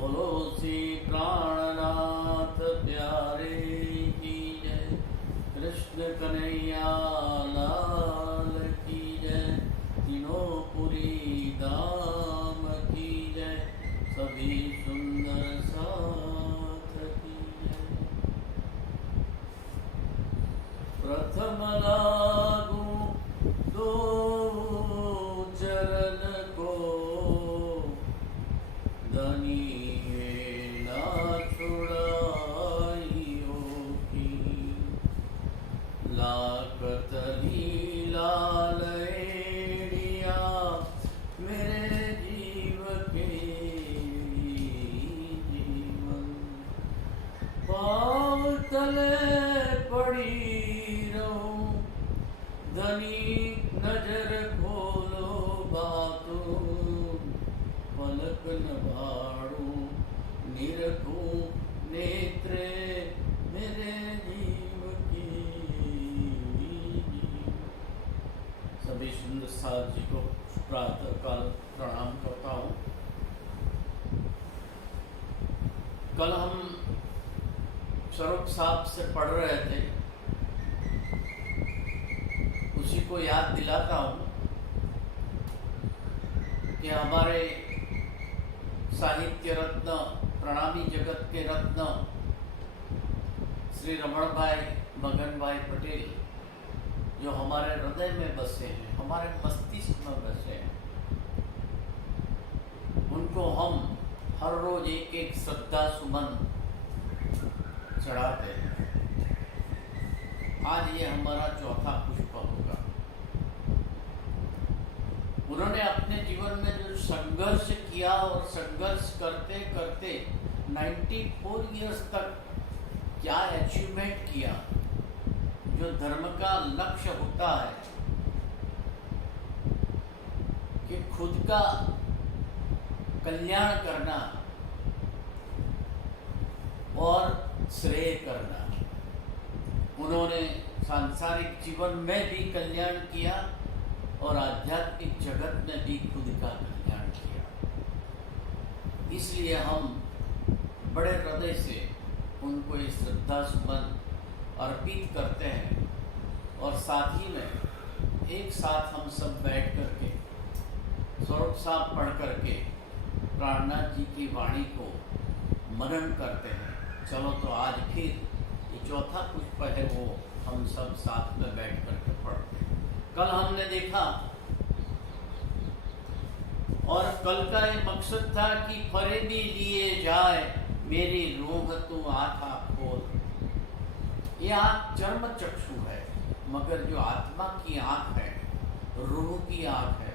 बोलो श्री प्राणनाथ प्यारे की जय। कृष्ण कन्हैया लाल की जय। तीनों पुरी धाम की जय। सभी सुंदर साथ की जय। प्रथम लागू दो चरण को, धनी ना छुड़ाइयो की। लाकत लीला लैड़िया मेरे जीव के जीवन। पाँव तले पड़ी रहूं, धनी नजर खोलो बातों। पलक न भाड़ू निरखूं नेत्रे मेरे जीव की। सभी सुंदर साथ जी को प्रातः काल प्रणाम करता हूँ। कल हम स्वरूप साहब से पढ़ रहे थे, उसी को याद दिलाता हूँ कि हमारे साहित्य रत्न, प्रणामी जगत के रत्न श्री रमण भाई मगन भाई पटेल, जो हमारे हृदय में बसे हैं, हमारे मस्तिष्क में बसे हैं, उनको हम हर रोज एक एक श्रद्धा सुमन चढ़ाते हैं। आज ये हमारा चौथा पुष्प होगा। उन्होंने अपने जीवन में जो संघर्ष किया और संघर्ष करते करते 94 इयर्स तक क्या अचीवमेंट किया, जो धर्म का लक्ष्य होता है कि खुद का कल्याण करना और श्रेय करना। उन्होंने सांसारिक जीवन में भी कल्याण किया और आध्यात्मिक जगत में भी खुद का कल्याण किया। इसलिए हम बड़े हृदय से उनको ये श्रद्धा सुमन अर्पित करते हैं और साथ ही में एक साथ हम सब बैठ करके स्वरूप साहब पढ़ करके प्राणनाथ जी की वाणी को मनन करते हैं। चलो तो आज फिर ये चौथा पुष्प है, वो हम सब साथ में बैठ करके पढ़ते हैं। कल हमने देखा और कल का ये मकसद था कि फरेबी लिए जाए मेरी रूह तू आँखा खोल। ये आँख चर्म चक्षु है, मगर जो आत्मा की आँख है, रूह की आँख है,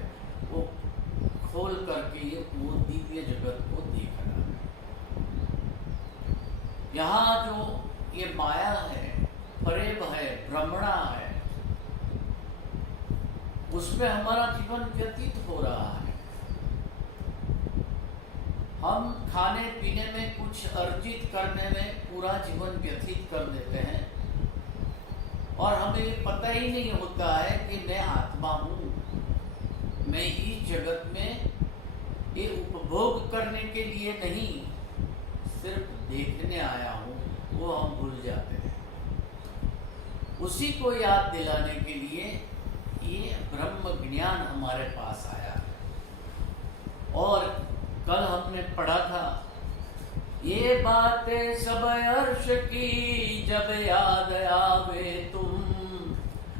वो खोल करके ये वो दिव्य जगत को देखना है। यहाँ जो ये माया है, फरेब है, भ्रमणा है, उसमें हमारा जीवन व्यतीत हो रहा है। हम खाने पीने में, कुछ अर्जित करने में पूरा जीवन व्यतीत कर देते हैं और हमें पता ही नहीं होता है कि मैं आत्मा हूँ। मैं इस जगत में ये उपभोग करने के लिए नहीं, सिर्फ देखने आया हूँ, वो हम भूल जाते हैं। उसी को याद दिलाने के लिए ये ब्रह्म ज्ञान हमारे पास आया है। और कल हमने पढ़ा था, ये बातें सब अर्श की जब याद आवे तुम।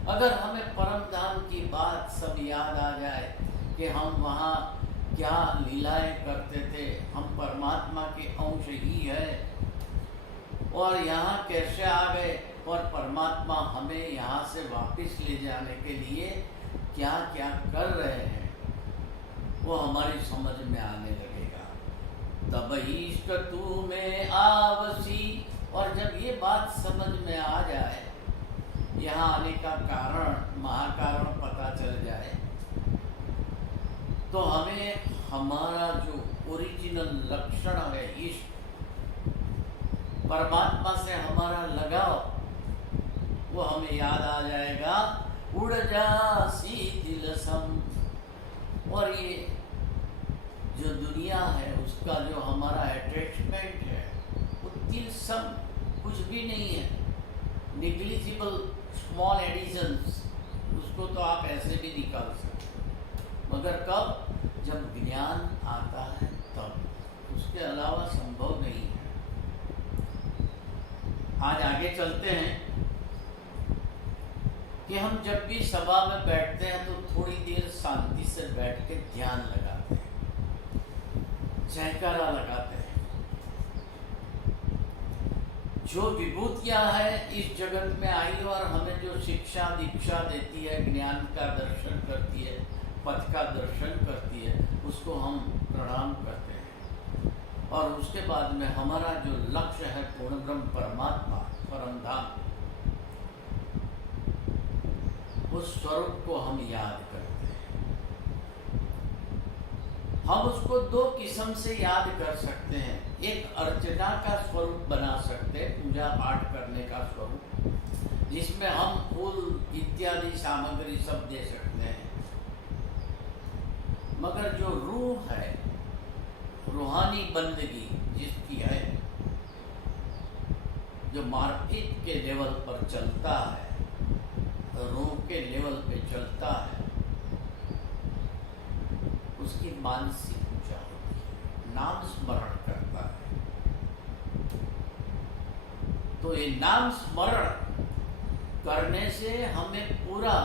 अगर हमें परम धाम की बात सब याद आ जाए कि हम वहाँ क्या लीलाएं करते थे, हम परमात्मा के अंश ही है और यहाँ कैसे आ गए और परमात्मा हमें यहाँ से वापस ले जाने के लिए क्या क्या कर रहे हैं, वो हमारी समझ में आने लगेगा। तब इष्ट तू में आवसी। और जब ये बात समझ में आ जाए, यहाँ आने का कारण, महाकारण पता चल जाए, तो हमें हमारा जो ओरिजिनल लक्षण है, इष्ट, परमात्मा से हमारा लगाव, वो हमें याद आ जाएगा। उड़ जा सी दिल सम। और ये जो जो दुनिया है उसका जो हमारा अटैचमेंट है वो तिलसम कुछ भी नहीं है, निग्लिजिबल स्मॉल एडिशंस, उसको तो आप ऐसे भी निकाल सकते, मगर कब, जब ज्ञान आता है तब, उसके अलावा संभव नहीं है। आज आगे चलते हैं कि हम जब भी सभा में बैठते हैं तो थोड़ी देर शांति से बैठ के ध्यान लगाते हैं, जयकारा लगाते हैं। जो विभूतियां है इस जगत में आई और हमें जो शिक्षा दीक्षा देती है, ज्ञान का दर्शन करती है, पथ का दर्शन करती है, उसको हम प्रणाम करते हैं। और उसके बाद में हमारा जो लक्ष्य है पूर्ण ब्रह्म परमात्मा परम धाम, उस स्वरूप को हम याद करते हैं। हम उसको दो किस्म से याद कर सकते हैं। एक अर्चना का स्वरूप बना सकते हैं, पूजा पाठ करने का स्वरूप, जिसमें हम फूल इत्यादि सामग्री सब दे सकते हैं। मगर जो रूह है, रूहानी बंदगी जिसकी है, जो मार्केट के लेवल पर चलता है, रूह के लेवल पे चलता है, उसकी मानसिक पूजा होती है, नाम स्मरण करता है। तो ये नाम स्मरण करने से हमें पूरा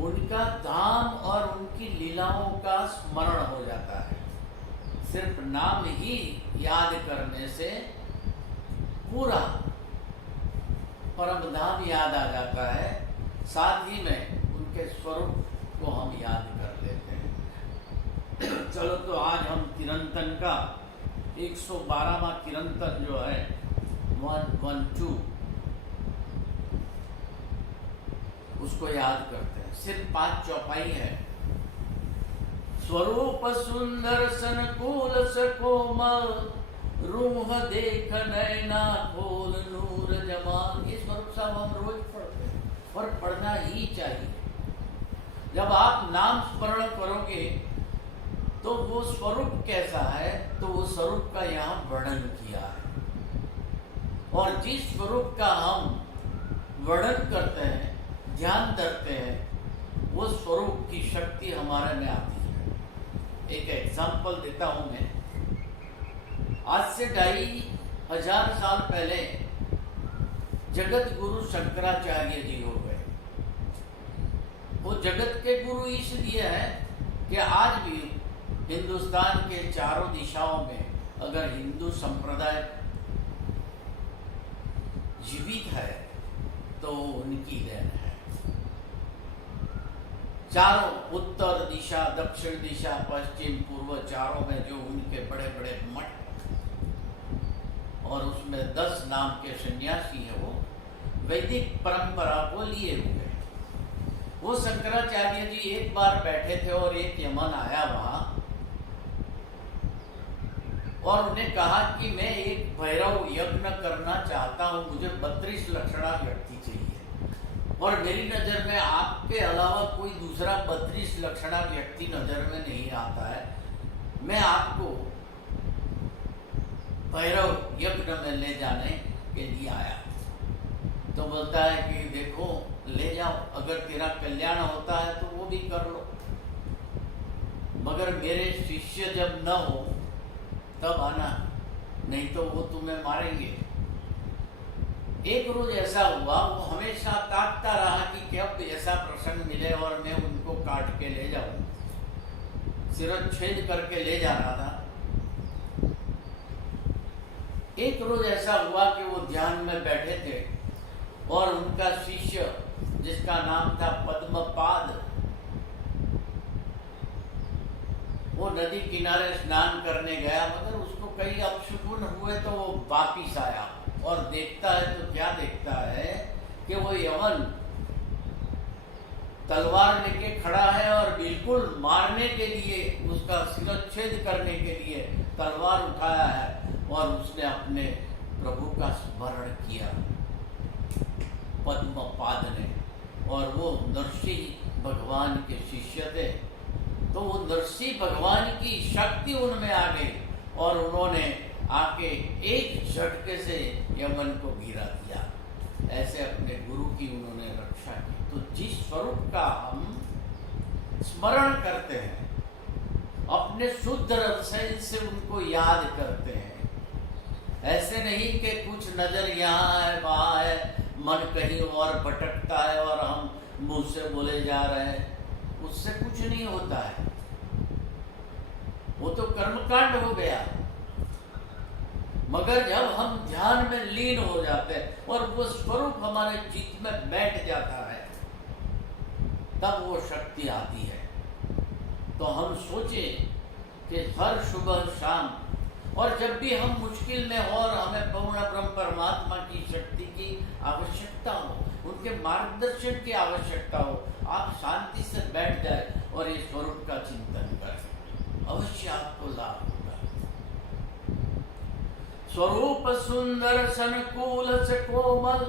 उनका धाम और उनकी लीलाओं का स्मरण हो जाता है। सिर्फ नाम ही याद करने से पूरा परम धाम याद आ जाता है, साथ ही में उनके स्वरूप को हम याद कर लेते हैं। चलो तो आज हम कीर्तन का 112वां कीर्तन जो है 112 उसको याद करते हैं। सिर्फ 5 चौपाई है। स्वरूप सुंदर सनकूल सकोमल, रूह देख नैना खोल नूर जमाल। ये स्वरूप साहब हम रोज पढ़ते हैं और पढ़ना ही चाहिए। जब आप नाम स्मरण करोगे तो वो स्वरूप कैसा है, तो वो स्वरूप का यहाँ वर्णन किया है। और जिस स्वरूप का हम वर्णन करते हैं, ध्यान करते हैं, वो स्वरूप की शक्ति हमारे में आती है। एक एग्जाम्पल देता हूं मैं। आज से 2500 साल पहले जगत गुरु शंकराचार्य जी हो गए। वो जगत के गुरु इसलिए है कि आज भी हिंदुस्तान के चारों दिशाओं में अगर हिंदू संप्रदाय जीवित है तो उनकी देन है। चारों, उत्तर दिशा, दक्षिण दिशा, पश्चिम, पूर्व, चारों में जो उनके बड़े बड़े मठ और उसमें 10 नाम के सन्यासी हैं, वो वैदिक परंपरा को लिए हुए हैं। वो शंकराचार्य जी एक बार बैठे थे और एक यमन आया वहां और उन्हें कहा कि मैं एक भैरव यज्ञ करना चाहता हूं, मुझे 32 लक्षणा व्यक्ति चाहिए और मेरी नजर में आपके अलावा कोई दूसरा 32 लक्षणा व्यक्ति नजर में नहीं आता है। मैं आपको भैरव यज्ञ में ले जाने के लिए आया। तो बोलता है कि देखो ले जाओ, अगर तेरा कल्याण होता है तो वो भी कर लो, मगर मेरे शिष्य जब न हो तब आना, नहीं तो वो तुम्हें मारेंगे। एक रोज ऐसा हुआ, वो हमेशा ताकता रहा कि कब ऐसा प्रसंग मिले और मैं उनको काट के ले जाऊं, सिरच्छेद करके ले जा रहा था। एक रोज ऐसा हुआ कि वो ध्यान में बैठे थे और उनका शिष्य जिसका नाम था पद्मपाद, वो नदी किनारे स्नान करने गया, मगर उसको कई अपशकुन हुए तो वो वापिस आया और देखता है तो क्या देखता है कि वो यमन तलवार लेके खड़ा है और बिल्कुल मारने के लिए, उसका शिरच्छेद करने के लिए तलवार उठाया है और उसने अपने प्रभु का स्मरण किया पद्मपाद ने। और वो नरसिंह भगवान के शिष्य थे तो वो नरसिंह भगवान की शक्ति उनमें आ गई और उन्होंने आके एक झटके से यमन को गिरा दिया। ऐसे अपने गुरु की उन्होंने रक्षा की। तो जिस स्वरूप का हम स्मरण करते हैं, अपने शुद्ध हृदय से उनको याद करते हैं, ऐसे नहीं कि कुछ नजर यहाँ है वहाँ है, मन कहीं और भटकता है और हम मुंह से बोले जा रहे हैं, उससे कुछ नहीं होता है। वो तो कर्मकांड हो गया। मगर जब हम ध्यान में लीन हो जाते हैं और वो स्वरूप हमारे चित्त में बैठ जाता है, तब वो शक्ति आती है। तो हम सोचें कि हर सुबह शाम और जब भी हम मुश्किल में हो और हमें पूर्ण ब्रह्म परमात्मा की शक्ति की आवश्यकता हो, उनके मार्गदर्शन की आवश्यकता हो, आप शांति से बैठ जाए और ये स्वरूप का चिंतन करें, अवश्य आपको लाभ होगा। स्वरूप सुंदर सनकूल से कोमल,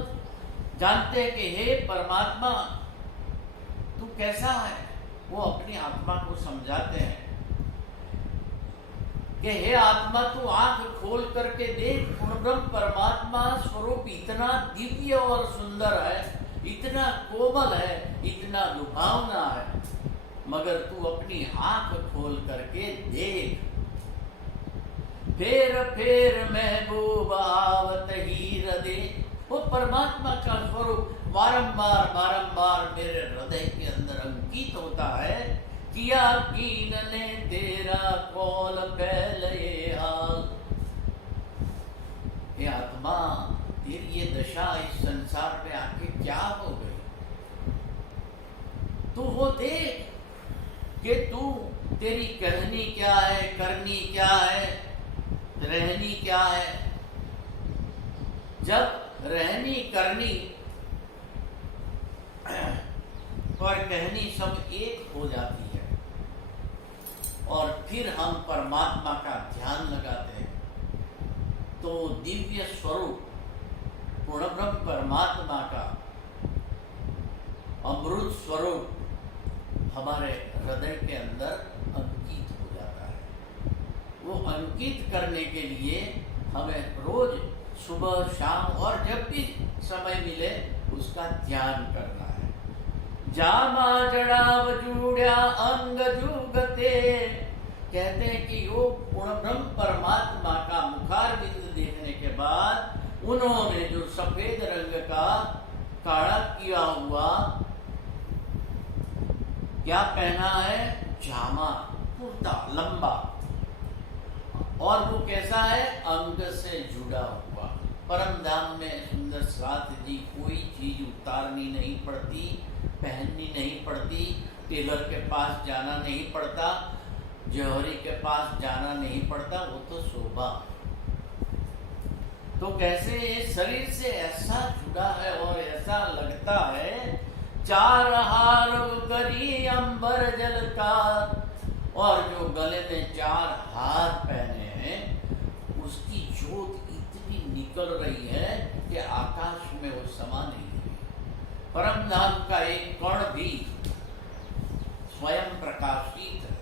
जानते हैं कि हे परमात्मा तू कैसा है। वो अपनी आत्मा को समझाते हैं कि हे आत्मा तू आंख खोल करके देख, पूर्ण ब्रह्म परमात्मा स्वरूप इतना दिव्य और सुंदर है, इतना कोमल है, इतना लुभावना है, मगर तू अपनी आंख खोल करके देख। फेर फेर महबूब आवत ही हृदय, वो परमात्मा का स्वरूप बारंबार बारंबार मेरे हृदय के अंदर अंकित होता है। किया कीन ने तेरा कौल पहले हाल, हे आत्मा तेरी ये दशा इस संसार में आके क्या हो गई। तू वो देख कि तू तेरी कहनी क्या है, करनी क्या है, रहनी क्या है। जब रहनी करनी और कहनी सब एक हो जाती है और फिर हम परमात्मा का ध्यान लगाते हैं, तो दिव्य स्वरूप पूर्ण ब्रह्म परमात्मा का अमृत स्वरूप हमारे हृदय के अंदर अंकित हो जाता है। वो अंकित करने के लिए हमें रोज सुबह शाम और जब भी समय मिले उसका ध्यान करना है। जामा जड़ाव जूड़ा अंग जुगते, कहते हैं कि वो पूर्ण ब्रह्म परमात्मा का मुखार बिंदु देखने के बाद उन्होंने जो सफेद रंग का काढ़ा किया हुआ क्या पहना है, जामा, कुर्ता लंबा, और वो कैसा है, अंग से जुड़ा हुआ। परम धाम में सुंदर साथ जी कोई चीज उतारनी नहीं पड़ती, पहननी नहीं पड़ती, टेलर के पास जाना नहीं पड़ता, जौहरी के पास जाना नहीं पड़ता, वो तो शोभा। तो कैसे ये शरीर से ऐसा जुड़ा है और ऐसा लगता है। चार हार करी अंबर जल का, और जो गले में चार हार पहने हैं उसकी ज्योत इतनी निकल रही है कि आकाश में वो समा नहीं है। परम धाम का एक कण भी स्वयं प्रकाशित है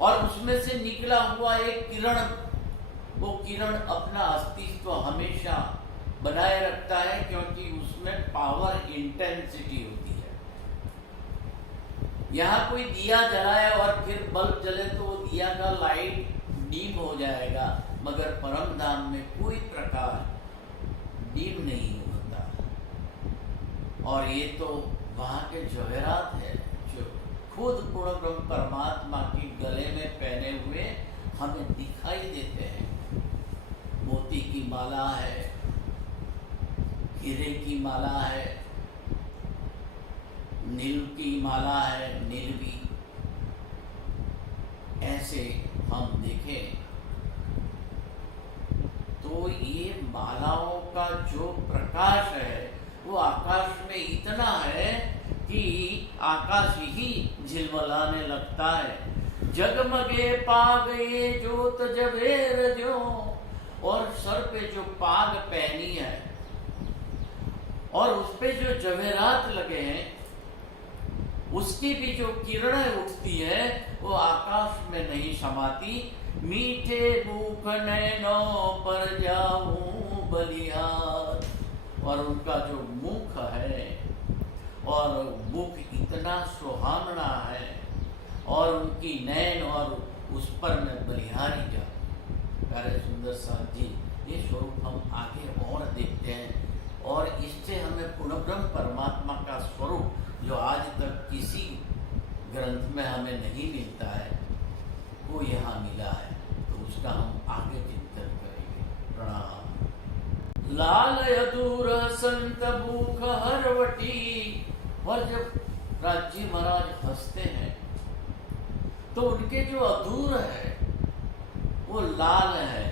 और उसमें से निकला हुआ एक किरण, वो किरण अपना अस्तित्व हमेशा बनाए रखता है, क्योंकि उसमें पावर इंटेंसिटी होती है। यहाँ कोई दिया जलाए और फिर बल्ब जले तो वो दिया का लाइट डीम हो जाएगा, मगर परम धाम में कोई प्रकाश डीम नहीं होता। और ये तो वहाँ के जवाहरात है जो खुद पूर्ण ब्रह्म परमात्मा की गले में पहने हुए हमें दिखाई देते हैं। मोती की माला है, हीरे की माला है, नील की माला है, नीलवी। ऐसे हम देखें तो ये मालाओं का जो प्रकाश है वो आकाश में इतना है कि आकाश ही झिलमिलाने लगता है। जगमगे पाग ये जोत जवेर जो, और सर पे जो पाग पहनी है और उस पे जो जवेरात लगे हैं उसकी भी जो किरणें उठती है वो आकाश में नहीं समाती। मीठे मुख नैनों पर जाऊं बलिहार, और उनका जो मुख है और मुख इतना सुहावना है और उनकी नैन और उस पर मैं बलिहारी जाऊं। प्यारे सुंदर साथ जी, ये स्वरूप हम आगे और देखते हैं और इससे हमें पूर्ण ब्रह्म परमात्मा का स्वरूप जो आज तक किसी ग्रंथ में हमें नहीं मिलता है वो यहाँ मिला है, तो उसका हम आगे चिंतन करेंगे। प्रणाम। लाल अधूर संत भूख हरवटी, और जब राजी महाराज हंसते हैं तो उनके जो अधूर है वो लाल है,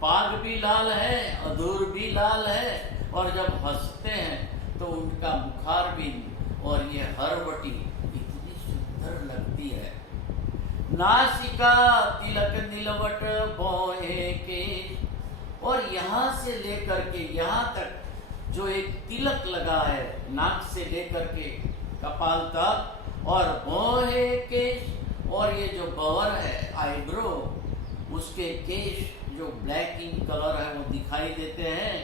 पाग भी लाल है, अधूर भी लाल है, और जब हंसते हैं तो उनका मुखार भी और ये हरवटी इतनी सुंदर लगती है। नासिका तिलक नीलवट भौहे के, और यहाँ से लेकर के यहाँ तक जो एक तिलक लगा है नाक से लेकर के कपाल तक, और भौहे केश, और ये जो बवर है आईब्रो, उसके केश जो ब्लैक इन कलर है वो दिखाई देते हैं।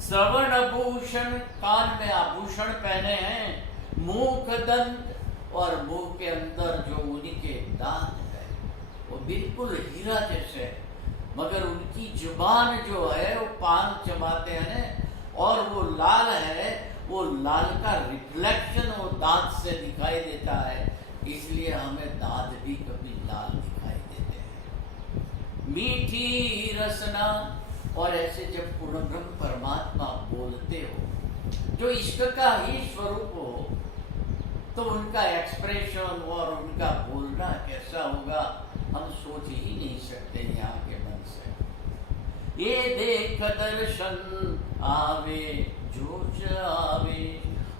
श्रवण आभूषण, कान में आभूषण पहने हैं। मुख दंत, और मुंह के अंदर जो उनके दांत है वो बिल्कुल हीरा जैसे है, मगर उनकी जुबान जो है वो पान चबाते हैं और वो लाल है, वो लाल का रिफ्लेक्शन वो दांत से दिखाई देता है, इसलिए हमें दांत भी कभी लाल दिखाई देते हैं। मीठी रसना, और ऐसे जब पूर्ण ब्रह्म परमात्मा बोलते हो जो इश्क का ही स्वरूप हो, तो उनका एक्सप्रेशन और उनका बोलना कैसा होगा हम सोच ही नहीं सकते यहाँ के मन से। ये देख दर्शन आवे जोश आवे,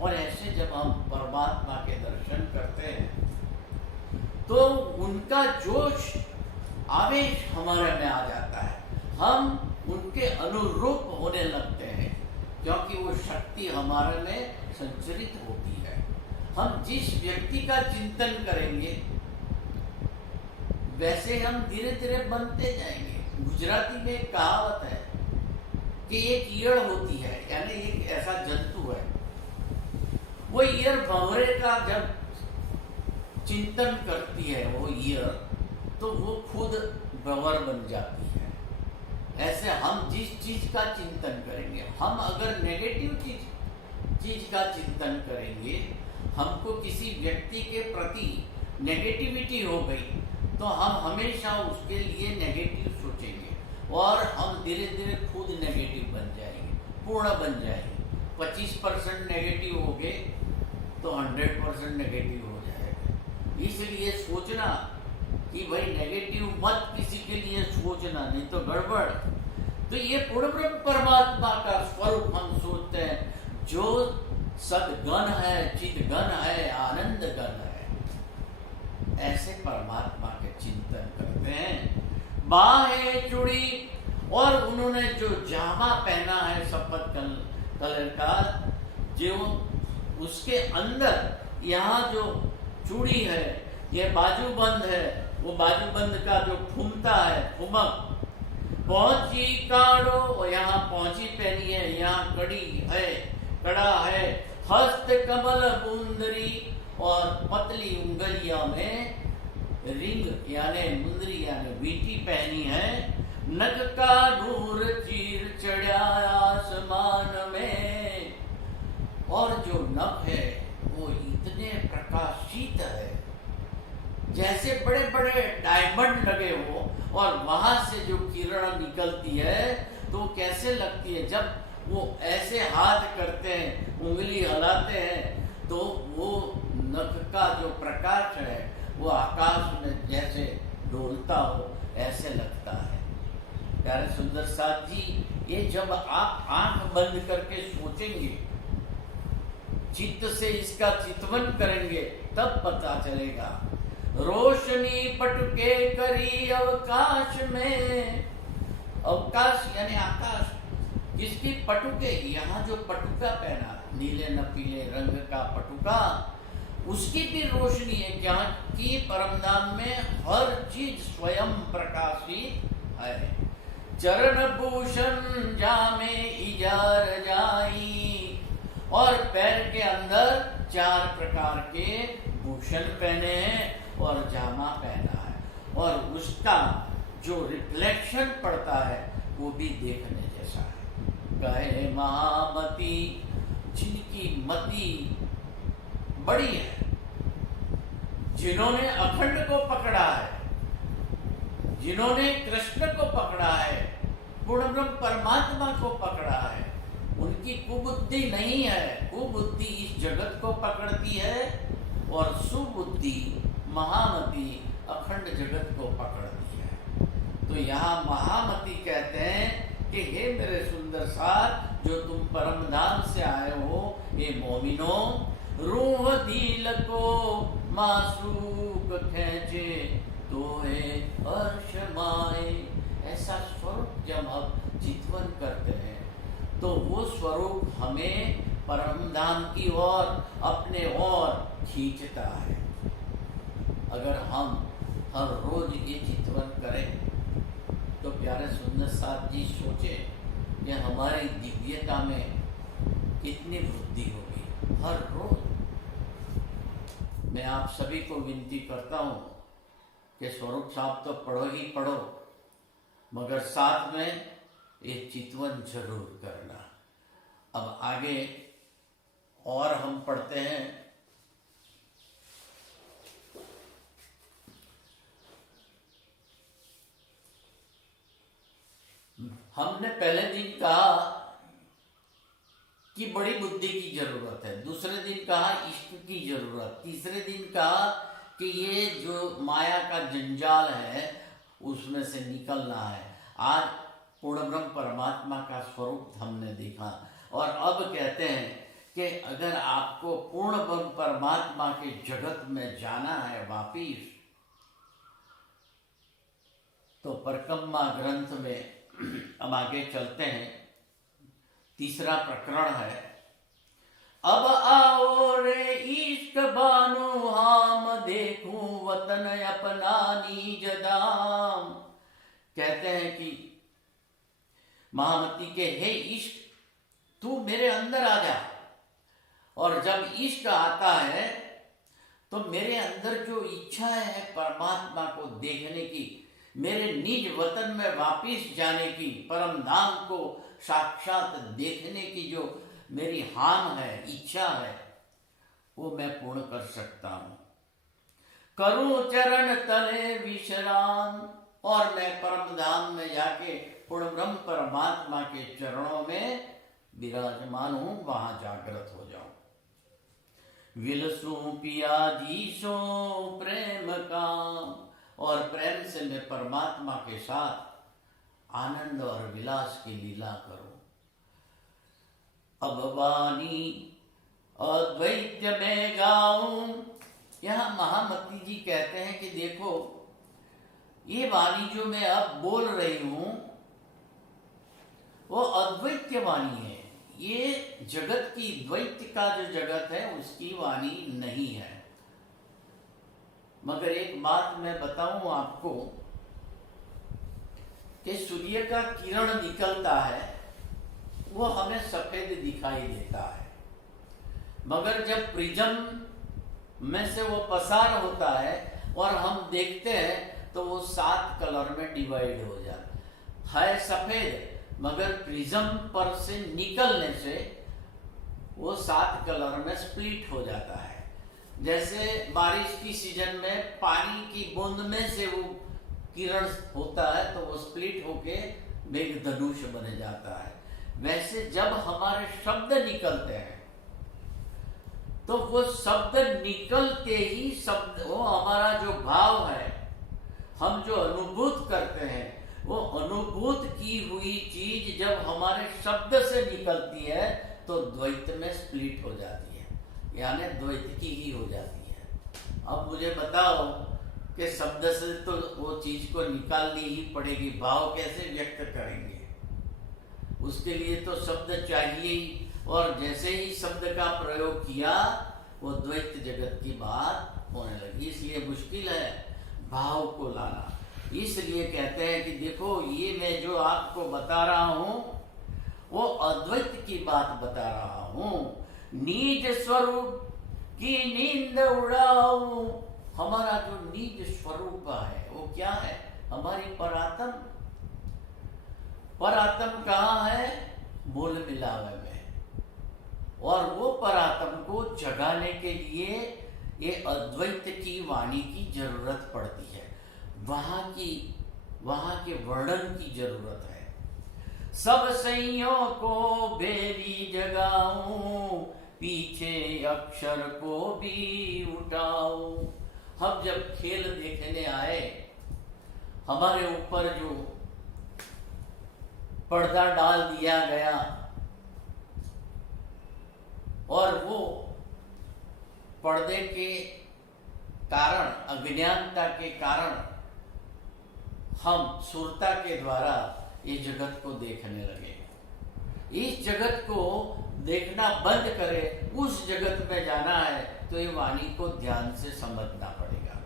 और ऐसे जब हम परमात्मा के दर्शन करते हैं तो उनका जोश आवेश हमारे में आ जाता है, हम उनके अनुरूप होने लगते हैं, क्योंकि वो शक्ति हमारे में संचरित होती है। हम जिस व्यक्ति का चिंतन करेंगे वैसे हम धीरे धीरे बनते जाएंगे। गुजराती में एक कहावत है कि एक ईयड़ होती है, यानी एक ऐसा जंतु है, वो ईयड़ भंवरे का जब चिंतन करती है वो ईयड़, तो वो खुद भंवर बन जाती है। ऐसे हम जिस चीज का चिंतन करेंगे, हम अगर नेगेटिव चीज का चिंतन करेंगे, हमको किसी व्यक्ति के प्रति नेगेटिविटी हो गई तो हम हमेशा उसके लिए नेगेटिव सोचेंगे और हम धीरे धीरे खुद नेगेटिव बन जाएंगे, पूर्ण बन जाएंगे। 25% नेगेटिव हो गए तो 100% नेगेटिव हो जाएगा। इसलिए सोचना कि भाई नेगेटिव मत किसी के लिए सोचना, नहीं तो गड़बड़। तो ये पूर्ण ब्रह्म परमात्मा का स्वरूप हम सोचते हैं जो सदगण है, चिदगण है, आनंद गण है, ऐसे परमात्मा के चिंतन करते हैं। बाहें चूड़ी, और उन्होंने जो जामा पहना है सफेद कलर का, जो उसके अंदर यहाँ जो चूड़ी है, ये बाजूबंद है, वो बाजूबंद का जो फूमता है, फुमक, पहुंची काड़ो, यहाँ पहुंची पहनी है, यहाँ कड़ी है, कड़ा है, हस्त कमल बूंदरी, और पतली उंगलियों में रिंग यानी मुंदरी यानी बीटी पहनी है। नग का नूर चीर चढ़ा आसमान में, और जो नभ है वो इतने प्रकाशित है जैसे बड़े बड़े डायमंड लगे हो, और वहां से जो किरण निकलती है तो कैसे लगती है, जब वो ऐसे हाथ करते हैं, उंगली हिलाते हैं, तो वो नख का जो प्रकाश है वो आकाश में जैसे डोलता हो ऐसे लगता है। प्यारे सुंदर साथ जी, ये जब आप आंख बंद करके सोचेंगे, चित्त से इसका चितवन करेंगे, तब पता चलेगा। रोशनी पटके करी अवकाश में, अवकाश यानी आकाश, जिसकी पटुके, यहाँ जो पटुका पहना नीले न पीले रंग का पटुका, उसकी भी रोशनी है क्या कि परमधाम में हर चीज स्वयं प्रकाशित है। चरण भूषण जामे इजार जाई, और पैर के अंदर 4 प्रकार के भूषण पहने हैं और जामा पहना है, और उसका जो रिफ्लेक्शन पड़ता है वो भी देखने जैसा है। कहे महामती जिनकी मति बड़ी है, जिन्होंने अखंड को पकड़ा है, जिन्होंने कृष्ण को पकड़ा है, पूर्ण ब्रह्म परमात्मा को पकड़ा है, उनकी कुबुद्धि नहीं है। कुबुद्धि इस जगत को पकड़ती है और सुबुद्धि महामति अखंड जगत को पकड़ती है। तो यहाँ महामति कहते हैं कि हे मेरे सुंदर सार, जो तुम परम धाम से आए हो, हे मोमिनो, रूह दिल को मासूक खेचे तो है हर्ष माए। ऐसा स्वरूप जब हम चितवन करते हैं तो वो स्वरूप हमें परम धाम की ओर, अपने ओर खींचता है। अगर हम हर रोज ये चितवन करें तो प्यारे सुंदर साथ जी सोचे कि हमारी दिव्यता में कितनी वृद्धि होगी। हर रोज मैं आप सभी को विनती करता हूँ कि स्वरूप साहब तो पढ़ो ही पढ़ो, मगर साथ में एक चितवन जरूर करना। अब आगे और हम पढ़ते हैं। हमने पहले दिन कहा कि बड़ी बुद्धि की जरूरत है, दूसरे दिन कहा इश्क की जरूरत, तीसरे दिन कहा कि ये जो माया का जंजाल है उसमें से निकलना है। आज पूर्ण ब्रह्म परमात्मा का स्वरूप हमने देखा, और अब कहते हैं कि अगर आपको पूर्ण ब्रह्म परमात्मा के जगत में जाना है वापिस, तो परकम्मा ग्रंथ में अब आगे चलते हैं। तीसरा प्रकरण है, अब आओ रे इश्क बानो हम देखूं वतन अपना निज धाम। कहते हैं कि महामती के हे इश्क, तू मेरे अंदर आ जा। और जब इश्क आता है तो मेरे अंदर जो इच्छा है परमात्मा को देखने की, मेरे निज वतन में वापिस जाने की, परम धाम को साक्षात देखने की जो मेरी हाम है, इच्छा है, वो मैं पूर्ण कर सकता हूं। करूं चरण तले विश्राम, और मैं परम धाम में जाके पूर्ण ब्रह्म परमात्मा के चरणों में विराजमान हूं, वहां जागृत हो जाऊं। विलसू पिया जीसो प्रेम काम, और प्रेम से मैं परमात्मा के साथ आनंद और विलास की लीला करूं। अब वाणी अद्वैत में गाऊं। यहां महामती जी कहते हैं कि देखो, ये वाणी जो मैं अब बोल रही हूं वो अद्वैत वाणी है। ये जगत की द्वैत का जो जगत है उसकी वाणी नहीं है। मगर एक बात मैं बताऊं आपको कि सूर्य का किरण निकलता है वो हमें सफेद दिखाई देता है, मगर जब प्रिज्म में से वो पसार होता है और हम देखते हैं तो वो 7 कलर में डिवाइड हो जाता है। सफेद, मगर प्रिज्म पर से निकलने से वो 7 कलर में स्प्लिट हो जाता है। जैसे बारिश की सीजन में पानी की बूंद में से वो किरण होता है तो वो स्प्लिट होके मेघधनुष बन जाता है। वैसे जब हमारे शब्द निकलते हैं तो वो शब्द निकलते ही शब्द, वो हमारा जो भाव है, हम जो अनुभूत करते हैं, वो अनुभूत की हुई चीज जब हमारे शब्द से निकलती है तो द्वैत में स्प्लिट हो जाती है, यानी द्वैत की ही हो जाती है। अब मुझे बताओ कि शब्द से तो वो चीज को निकालनी ही पड़ेगी, भाव कैसे व्यक्त करेंगे? उसके लिए तो शब्द चाहिए ही, और जैसे ही शब्द का प्रयोग किया वो द्वैत जगत की बात होने लगी। इसलिए मुश्किल है भाव को लाना। इसलिए कहते हैं कि देखो ये मैं जो आपको बता रहा हूं वो अद्वैत की बात बता रहा हूं। निज स्वरूप की नींद उड़ाऊं। हमारा जो निज स्वरूप है वो क्या है? हमारी परात्म। परात्म कहाँ है? मूल मिलावे में। और वो परात्म को जगाने के लिए ये अद्वैत की वाणी की जरूरत पड़ती है। वहां के वर्णन की जरूरत है। सब सैयों को बेरी जगाऊं, पीछे अक्षर को भी उठाऊं। हम जब खेल देखने आए, हमारे ऊपर जो पर्दा डाल दिया गया और वो पर्दे के कारण, अज्ञानता के कारण हम सुरता के द्वारा ये जगत को देखने लगे। इस जगत को देखना बंद करें, उस जगत में जाना है तो ये वाणी को ध्यान से समझना पड़ेगा।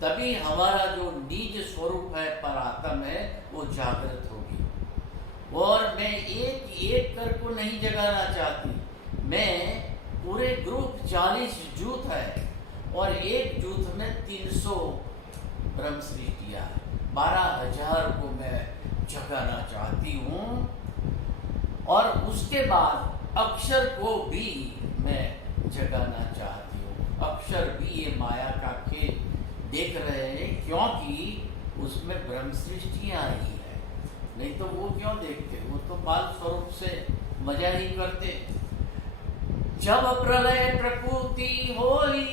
तभी हमारा जो निज स्वरूप है, परात्म है, वो जागृत होगी। और मैं एक एक कर को नहीं जगाना चाहती। मैं पूरे ग्रुप 40 जूथ है और एक जूथ में 300 ब्रह्म सृष्टियां है। 12,000 को मैं जगाना चाहती हूँ। और उसके बाद अक्षर को भी मैं जगाना चाहती हूँ। अक्षर भी ये माया का खेल देख रहे हैं, क्योंकि उसमें ब्रह्म सृष्टियां आई है। नहीं तो वो क्यों देखते? वो तो बाल स्वरूप से मजा ही करते। जब प्रलय प्रकृति होई,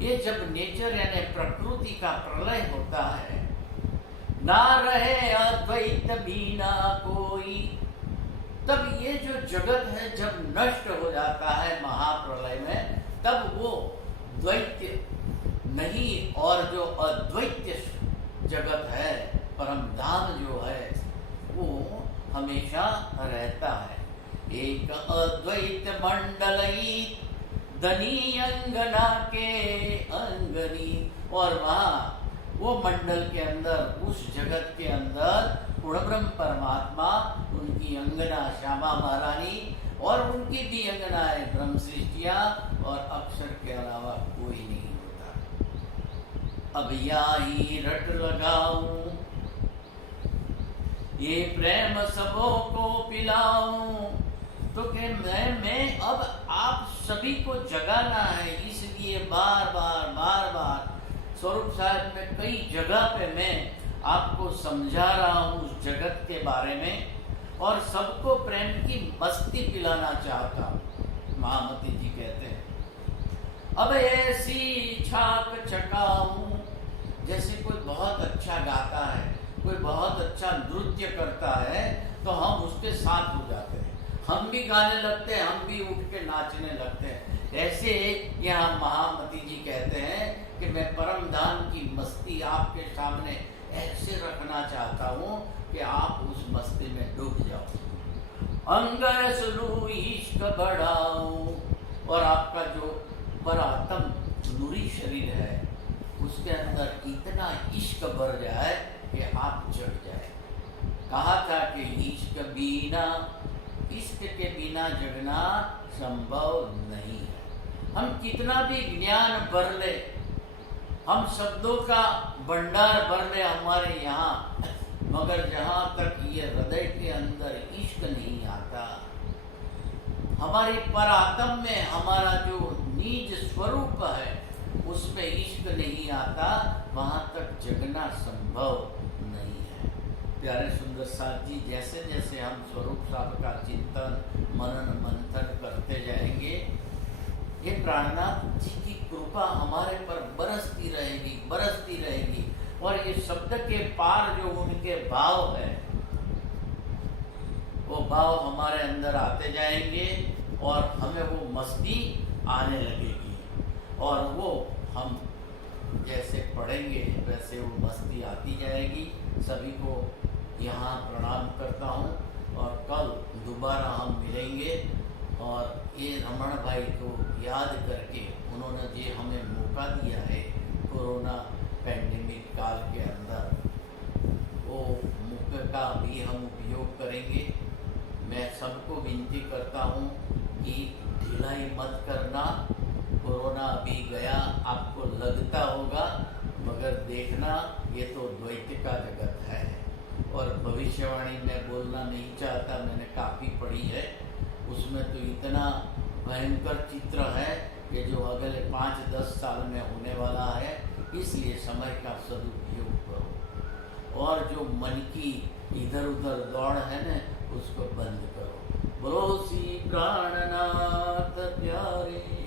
ये जब नेचर यानी प्रकृति का प्रलय होता है, ना रहे अद्वैत बिना कोई, तब ये जो जगत है जब नष्ट हो जाता है महाप्रलय में, तब वो द्वैत नहीं और जो अद्वैत जगत है, परम धाम जो है, वो हमेशा रहता है। एक अद्वैत मंडलई धनी अंगना के अंगनी। और वहाँ वो मंडल के अंदर, उस जगत के अंदर पूर्ण ब्रह्म परमात्मा, उनकी अंगना श्यामा महारानी और उनकी भी अंगना है ब्रह्म सृष्टिया, और अक्षर के अलावा कोई नहीं होता। अब यही रट लगाऊं, ये प्रेम सबों को पिलाऊं। तो कि मैं अब आप सभी को जगाना है, इसलिए बार बार स्वरूप साहब में कई जगह पे मैं आपको समझा रहा हूँ उस जगत के बारे में, और सबको प्रेम की मस्ती पिलाना चाहता हूँ। महामती जी कहते हैं अब ऐसी छाक छकाऊं, जैसे कोई बहुत अच्छा गाता है, कोई बहुत अच्छा नृत्य करता है, तो हम उसके साथ हो जाते हैं, हम भी गाने लगते हैं, हम भी उठ के नाचने लगते हैं। ऐसे यहाँ महामती जी कहते हैं कि मैं परम धाम की मस्ती आपके सामने ऐसे रखना चाहता हूँ कि आप उस मस्ती में डूब जाओ। अंगरस लू इश्क बढ़ाऊं, और आपका जो परात्म नूरी शरीर है उसके अंदर इतना इश्क भर जाए कि आप जग जाए। कहा था कि इश्क के बिना जगना संभव नहीं है। हम कितना भी ज्ञान भर ले, हम शब्दों का भंडार भर ले हमारे यहाँ, मगर जहाँ तक ये हृदय के अंदर इश्क नहीं आता, हमारी परात्म में हमारा जो निज स्वरूप है उसमें इश्क नहीं आता, वहाँ तक जगना संभव नहीं है। प्यारे सुंदर साथ जी, जैसे जैसे हम स्वरूप साहब का चिंतन मनन मंथन करते जाएंगे, ये प्राणनाथ जी की कृपा हमारे पर बरसती रहेगी, और ये शब्द के पार जो उनके भाव है, वो भाव हमारे अंदर आते जाएंगे और हमें वो मस्ती आने लगेगी, और वो हम जैसे पढ़ेंगे वैसे वो मस्ती आती जाएगी। सभी को यहाँ प्रणाम करता हूँ, और कल दोबारा हम मिलेंगे और ये रमण भाई को याद करके उन्होंने जो हमें मौका दिया है कोरोना पैंडेमिक काल के अंदर, वो मौके का भी हम उपयोग करेंगे। मैं सबको विनती करता हूँ कि ढिलाई मत करना। कोरोना अभी गया, आपको लगता होगा, मगर देखना ये तो द्वैत का जगत है। और भविष्यवाणी में बोलना नहीं चाहता, मैंने काफ़ी पढ़ी है, उसमें तो इतना भयंकर चित्र है कि जो अगले 5-10 साल में होने वाला है। इसलिए समय का सदुपयोग करो और जो मन की इधर उधर दौड़ है न, उसको बंद करो। बोलो श्री प्राणनाथ प्यारे।